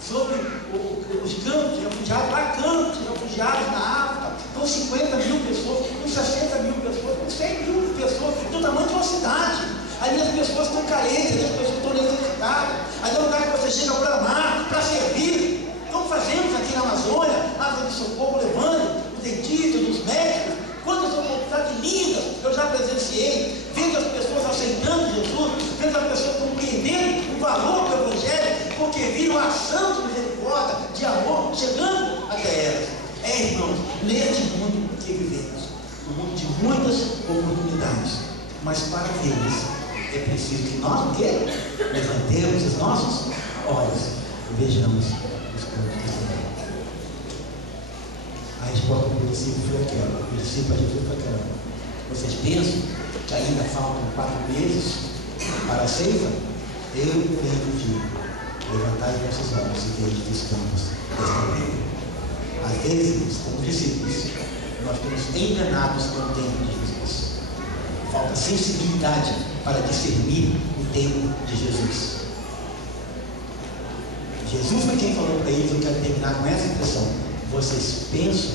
sobre os campos de refugiados. Há campos de refugiados na África, com 50 mil pessoas, com 60 mil pessoas, com 100 mil pessoas, do tamanho de uma cidade. Ali as pessoas estão carentes, ali as pessoas estão necessitadas. Ali é um lugar que você chega para amar, para servir. Como fazemos aqui na Amazônia, Asa de Socorro, levando os dentistas, os médicos. Quantas oportunidades lindas eu já presenciei, vendo as pessoas aceitando Jesus, vendo as pessoas compreendendo o valor do Evangelho, porque viram a ação de misericórdia, de amor, chegando até elas. Irmãos, neste mundo que vivemos, um mundo de muitas oportunidades, mas para vê-las é preciso que nós levantemos os nossos olhos e vejamos os campos do Senhor. A resposta do discípulo foi aquela. O discípulo a Jesus foi aquela. Vocês pensam que ainda faltam 4 meses para a ceifa? Eu tenho digo, levantai os vossos olhos e vejam os campos desta vida. Às vezes, como discípulos, nós temos enganados com o tempo de Jesus. Falta sensibilidade para discernir o tempo de Jesus. Jesus foi quem falou para eles, eu quero terminar com essa expressão. Vocês pensam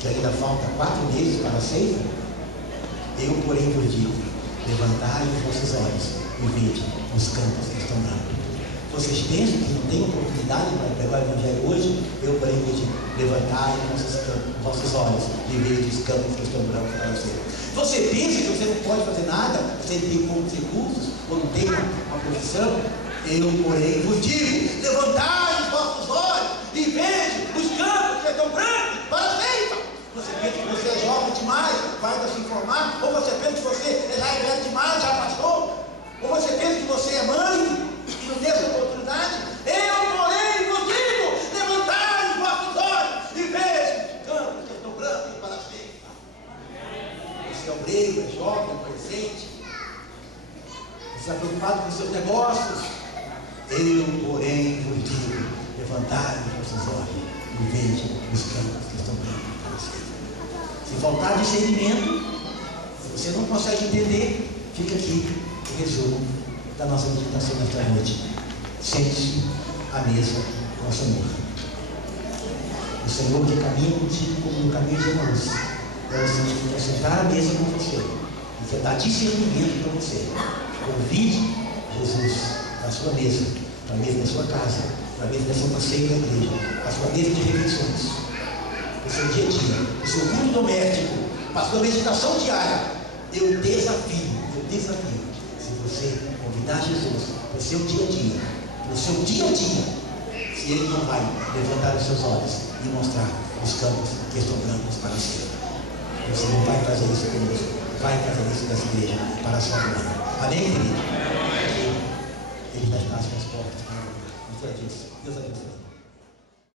que ainda falta 4 meses para a ceifa? Eu, porém, vos digo, levantai os vossos olhos e vede os campos que estão brancos. Vocês pensam que não tem oportunidade para pregar o Evangelho hoje? Eu, porém, vos digo, levantai os vossos olhos e vede os campos que estão brancos para a ceifa. Você pensa que você não pode fazer nada, você tem poucos recursos, ou não tem uma profissão? Eu, porém, vos digo, levantai os vossos olhos e vede os campos que estão brancos para a ceifa. Você pensa que você é jovem demais, vai se informar, ou você pensa que você já é velho demais, já passou, ou você pensa que você é mãe e não tem essa oportunidade? Eu, porém, vos digo, levantai os vossos olhos e vede os campos que estão brancos para a ceifa. Você é obreiro, é jovem, é adolescente, você está preocupado com os seus negócios. Eu, porém, vos digo, levantai os vossos olhos e vejam os campos que estão brancos para a ceifa. Se faltar discernimento, se você não consegue entender, fica aqui o resumo da nossa meditação nesta noite. Sente-se à mesa com o Senhor. O Senhor que caminha contigo como no caminho de Emaús. É o Senhor que quer sentar à mesa com você e quer dar discernimento para você. Convide Jesus à sua mesa, para a mesa da sua casa, para a mesa da Santa Ceia da igreja, a sua mesa de refeições, o seu dia a dia, o seu culto doméstico, a sua meditação diária. Eu desafio, se você convidar Jesus para o seu dia a dia, se ele não vai levantar os seus olhos e mostrar os campos que estão brancos para a ceifa. Você não vai fazer isso conosco, vai fazer isso nessa igreja para a sua glória. Amém, querido? Ele está nas suas portas. Deus abençoe.